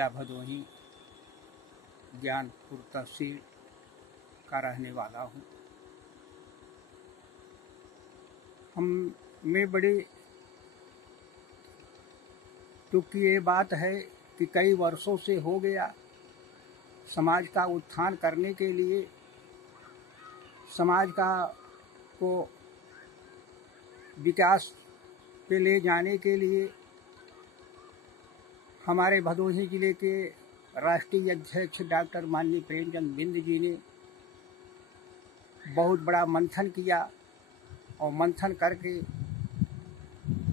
जिला भदोही ज्ञानपुर तहसील का रहने वाला हूँ। मैं बड़ी दुख की ये बात है कि कई वर्षों से हो गया समाज का उत्थान करने के लिए, समाज को विकास पे ले जाने के लिए हमारे भदोही जिले के राष्ट्रीय अध्यक्ष डॉक्टर माननीय प्रेमचंद बिंद जी ने बहुत बड़ा मंथन किया और मंथन करके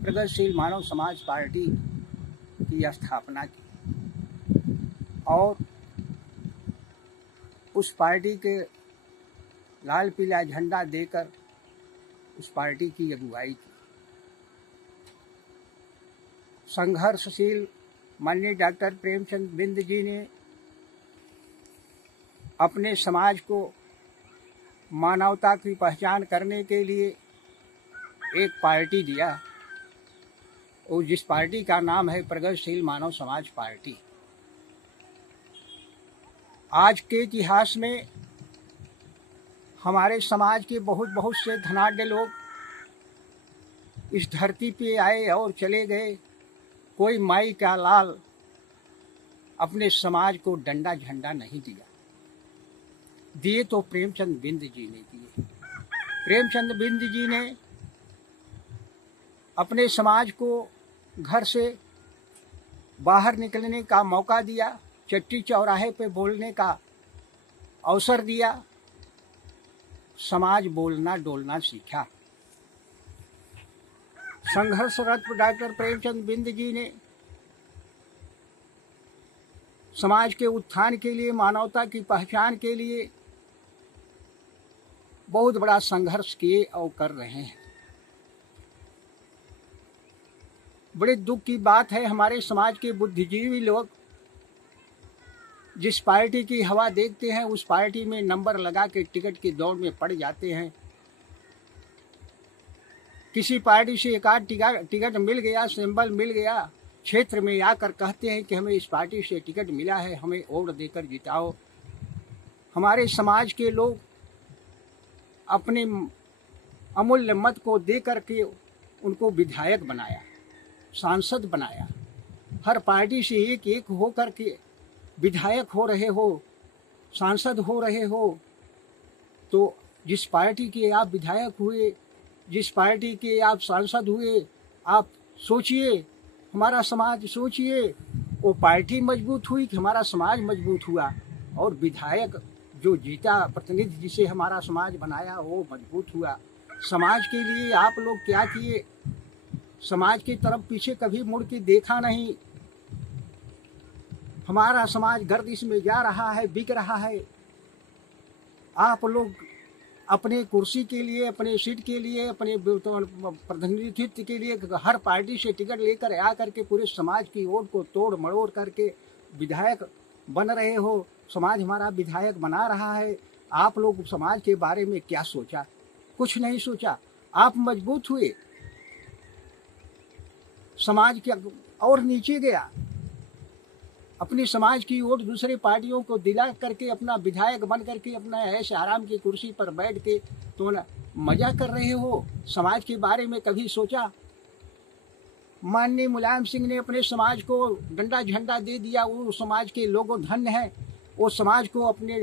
प्रगतिशील मानव समाज पार्टी की स्थापना की और उस पार्टी के लाल पीला झंडा देकर उस पार्टी की अगुवाई की। संघर्षशील माननीय डॉक्टर प्रेमचंद बिंद जी ने अपने समाज को मानवता की पहचान करने के लिए एक पार्टी दिया और जिस पार्टी का नाम है प्रगतिशील मानव समाज पार्टी। आज के इतिहास में हमारे समाज के बहुत से धनाढ्य लोग इस धरती पे आए और चले गए। कोई माई का लाल अपने समाज को डंडा झंडा नहीं दिया, दिए तो प्रेमचंद बिंद जी ने दिए। प्रेमचंद बिंद जी ने अपने समाज को घर से बाहर निकलने का मौका दिया, चट्टी चौराहे पे बोलने का अवसर दिया, समाज बोलना डोलना सीखा। संघर्षरत डॉक्टर प्रेमचंद बिंद जी ने समाज के उत्थान के लिए, मानवता की पहचान के लिए बहुत बड़ा संघर्ष किए और कर रहे हैं। बड़े दुख की बात है, हमारे समाज के बुद्धिजीवी लोग जिस पार्टी की हवा देखते हैं उस पार्टी में नंबर लगा के टिकट की दौड़ में पड़ जाते हैं। किसी पार्टी से एक आध टिकट मिल गया, सिंबल मिल गया, क्षेत्र में आकर कहते हैं कि हमें इस पार्टी से टिकट मिला है, हमें वोट देकर जिताओ। हमारे समाज के लोग अपने अमूल्य मत को दे करके उनको विधायक बनाया, सांसद बनाया। हर पार्टी से एक एक हो करके विधायक हो रहे हो, सांसद हो रहे हो, तो जिस पार्टी के आप विधायक हुए, जिस पार्टी के आप सांसद हुए, आप सोचिए, हमारा समाज सोचिए, वो पार्टी मजबूत हुई कि हमारा समाज मजबूत हुआ। और विधायक जो जीता, प्रतिनिधि जिसे हमारा समाज बनाया, वो मजबूत हुआ। समाज के लिए आप लोग क्या किए? समाज की तरफ पीछे कभी मुड़ के देखा नहीं। हमारा समाज गर्दिश में जा रहा है, बिक रहा है। आप लोग अपने कुर्सी के लिए, अपने सीट के लिए, अपने प्रतिनिधित्व के लिए हर पार्टी से टिकट लेकर आ करके पूरे समाज की ओर को तोड़ मड़ोड़ करके विधायक बन रहे हो। समाज हमारा विधायक बना रहा है। आप लोग समाज के बारे में क्या सोचा? कुछ नहीं सोचा। आप मजबूत हुए, समाज के और नीचे गया, अपने समाज की ओर दूसरे पार्टियों को दिला करके अपना विधायक बन करके अपना ऐश आराम की कुर्सी पर बैठ के तो मजा कर रहे हो। समाज के बारे में कभी सोचा? माननीय मुलायम सिंह ने अपने समाज को डंडा झंडा दे दिया। वो समाज के लोगों धन्य हैं, वो समाज को अपने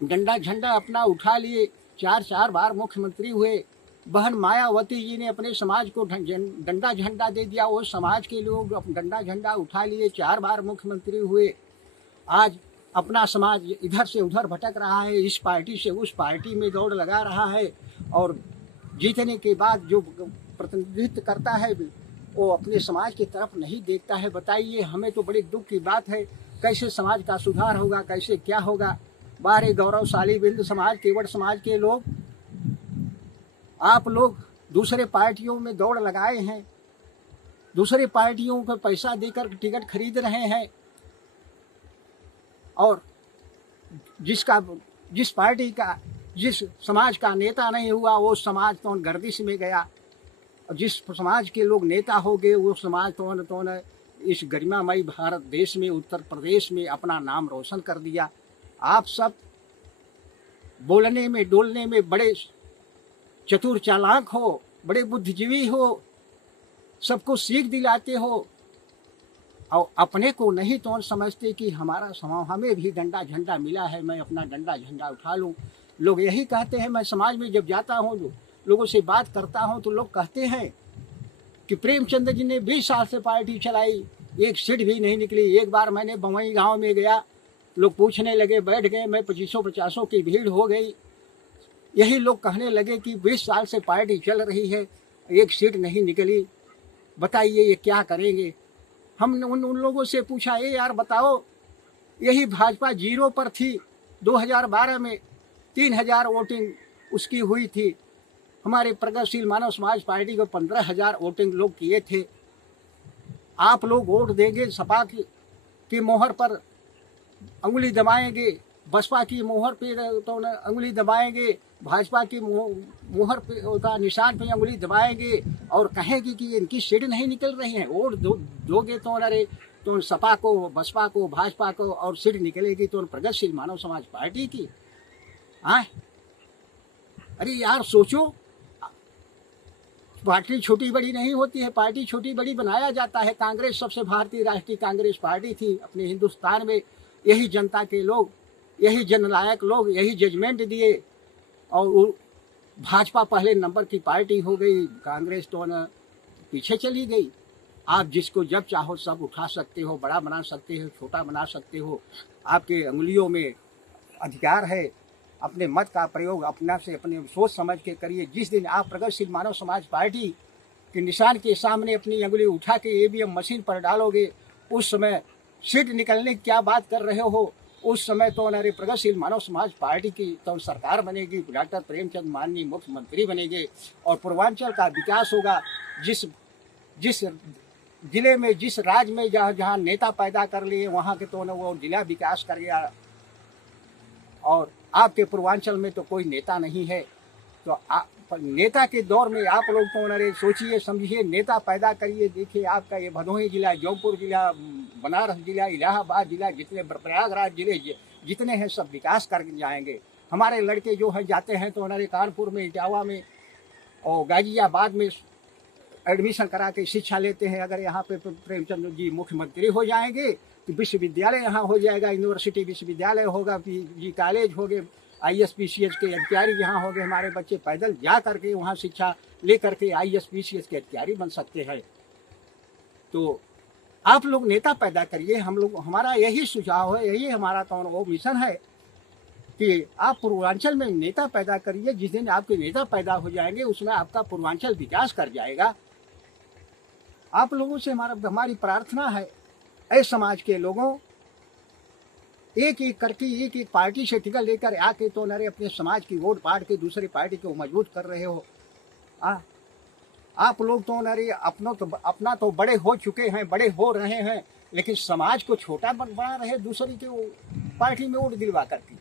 डंडा झंडा अपना उठा लिए, चार बार मुख्यमंत्री हुए। बहन मायावती जी ने अपने समाज को डंडा झंडा दे दिया, वो समाज के लोग डंडा झंडा उठा लिए, 4 बार मुख्यमंत्री हुए। आज अपना समाज इधर से उधर भटक रहा है, इस पार्टी से उस पार्टी में दौड़ लगा रहा है और जीतने के बाद जो प्रतिनिधित्व करता है वो अपने समाज की तरफ नहीं देखता है। बताइए, हमें तो बड़ी दुख की बात है, कैसे समाज का सुधार होगा, कैसे क्या होगा? बाहरी गौरवशाली बिंद समाज, केवट समाज के लोग, आप लोग दूसरे पार्टियों में दौड़ लगाए हैं, दूसरे पार्टियों को पैसा देकर टिकट खरीद रहे हैं और जिस पार्टी का, जिस समाज का नेता नहीं हुआ वो समाज तो गर्दिश में गया। और जिस समाज के लोग नेता हो गए वो समाज तो इस गरिमामयी भारत देश में, उत्तर प्रदेश में अपना नाम रोशन कर दिया। आप सब बोलने में डोलने में बड़े चतुर चालाक हो, बड़े बुद्धिजीवी हो, सबको सीख दिलाते हो और अपने को नहीं तो समझते कि हमारा समाज, हमें भी डंडा झंडा मिला है, मैं अपना डंडा झंडा उठा लूं। लोग यही कहते हैं। मैं समाज में जब जाता हूं, लोगों से बात करता हूं, तो लोग कहते हैं कि प्रेमचंद जी ने 20 साल से पार्टी चलाई, एक सीट भी नहीं निकली। एक बार मैंने बम्बई गांव में गया, लोग पूछने लगे, बैठ गए, मैं 2500 की भीड़ हो गई। यही लोग कहने लगे कि 20 साल से पार्टी चल रही है, एक सीट नहीं निकली, बताइए ये क्या करेंगे। हमने उन लोगों से पूछा, ये यार बताओ, यही भाजपा जीरो पर थी 2012 में, 3000 वोटिंग उसकी हुई थी। हमारे प्रगतिशील मानव समाज पार्टी को 15,000 वोटिंग लोग किए थे। आप लोग वोट देंगे, सपा की मोहर पर अंगुली दबाएंगे, बसपा की मोहर पे तो अंगुली दबाएंगे, भाजपा की मोहर पे का निशान पे अंगुली दबाएंगे और कहेंगे कि इनकी सीट नहीं निकल रही है। वोट दोगे तो अरे तो सपा को, बसपा को, भाजपा को, और सीट निकलेगी तो प्रगतिशील मानव समाज पार्टी की। हाँ, अरे यार सोचो, पार्टी छोटी बड़ी नहीं होती है, पार्टी छोटी बड़ी बनाया जाता है। कांग्रेस सबसे भारतीय राष्ट्रीय कांग्रेस पार्टी थी अपने हिंदुस्तान में। यही जनता के लोग, यही जननायक लोग, यही जजमेंट दिए और भाजपा पहले नंबर की पार्टी हो गई, कांग्रेस तो न पीछे चली गई। आप जिसको जब चाहो सब उठा सकते हो, बड़ा बना सकते हो, छोटा बना सकते हो, आपके उंगलियों में अधिकार है। अपने मत का प्रयोग अपना से अपने सोच समझ के करिए। जिस दिन आप प्रगतिशील मानव समाज पार्टी के निशान के सामने अपनी उंगली उठा के ईवीएम मशीन पर डालोगे, उस समय सीट निकलने की क्या बात कर रहे हो। उस समय तो हमारे प्रगतिशील मानव समाज पार्टी की तो सरकार बनेगी, डॉक्टर प्रेमचंद माननीय मुख्यमंत्री बनेंगे और पूर्वांचल का विकास होगा। जिस जिले में, जिस राज्य में जहाँ नेता पैदा कर लिए, वहाँ के तो वो जिला विकास कर गया। और आपके पूर्वांचल में तो कोई नेता नहीं है, तो नेता के दौर में आप लोग तो सोचिए समझिए, नेता पैदा करिए। देखिए आपका ये भदोही जिला, जौनपुर जिला, बनारस जिला, इलाहाबाद जिला, जितने प्रयागराज जिले जितने हैं सब विकास कर जाएंगे। हमारे लड़के जो हैं जाते हैं तो हमारे कानपुर में, इटावा में और गाजियाबाद में एडमिशन करा के शिक्षा लेते हैं। अगर यहाँ पे प्रेमचंद जी मुख्यमंत्री हो जाएंगे तो विश्वविद्यालय यहाँ हो जाएगा, यूनिवर्सिटी विश्वविद्यालय होगा, पीजी कॉलेज हो गए, ISPCH के अधिकारी यहाँ हो गए। हमारे बच्चे पैदल जा करके वहाँ शिक्षा ले करके ISPCH के अधिकारी बन सकते हैं। तो आप लोग नेता पैदा करिए। हमारा यही सुझाव है, यही हमारा तो वो मिशन है कि आप पूर्वांचल में नेता पैदा करिए। जिस दिन आपके नेता पैदा हो जाएंगे उसमें आपका पूर्वांचल विकास कर जाएगा। आप लोगों से हमारी प्रार्थना है, ऐ समाज के लोगों, एक एक करके एक एक पार्टी से टिकट लेकर आके तो नरे अपने समाज की वोट बांट के दूसरी पार्टी को मजबूत कर रहे हो। आप लोग तो नरे अपना तो बड़े हो चुके हैं, बड़े हो रहे हैं, लेकिन समाज को छोटा बना रहे दूसरी के पार्टी में वोट दिलवा करके।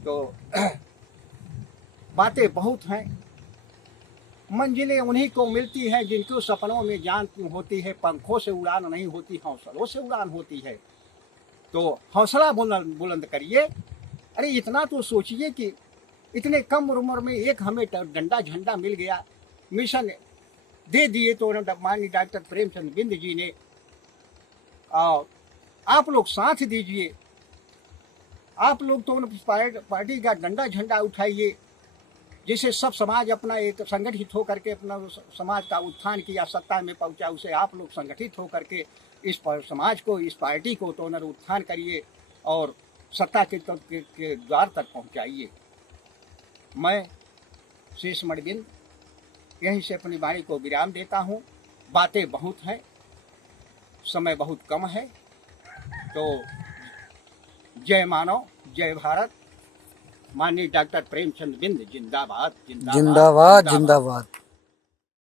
तो बातें बहुत हैं, मंजिलें उन्हीं को मिलती हैं जिनको सपनों में जान होती है। पंखों से उड़ान नहीं होती, हौसलों से उड़ान होती है। तो हौसला बुलंद करिए। अरे इतना तो सोचिए कि इतने कम उम्र में एक हमें डंडा झंडा मिल गया, मिशन दे दिए तो माननीय डॉक्टर प्रेमचंद बिंद जी ने। और आप लोग साथ दीजिए, आप लोग तो पार्टी का डंडा झंडा उठाइए, जिसे सब समाज अपना एक संगठित होकर के अपना समाज का उत्थान किया, सत्ता में पहुंचा, उसे आप लोग संगठित होकर के इस समाज को, इस पार्टी को तो उत्थान करिए और सत्ता के द्वार तक पहुंचाइए। मैं शेष मणिबिंद यहीं से अपनी वाणी को विराम देता हूं। बातें बहुत हैं, समय बहुत कम है। तो जय मानव, जय भारत। माननीय डॉक्टर प्रेमचंद बिंद जिंदाबाद, जिंदाबाद, जिंदाबाद, जिंदाबाद।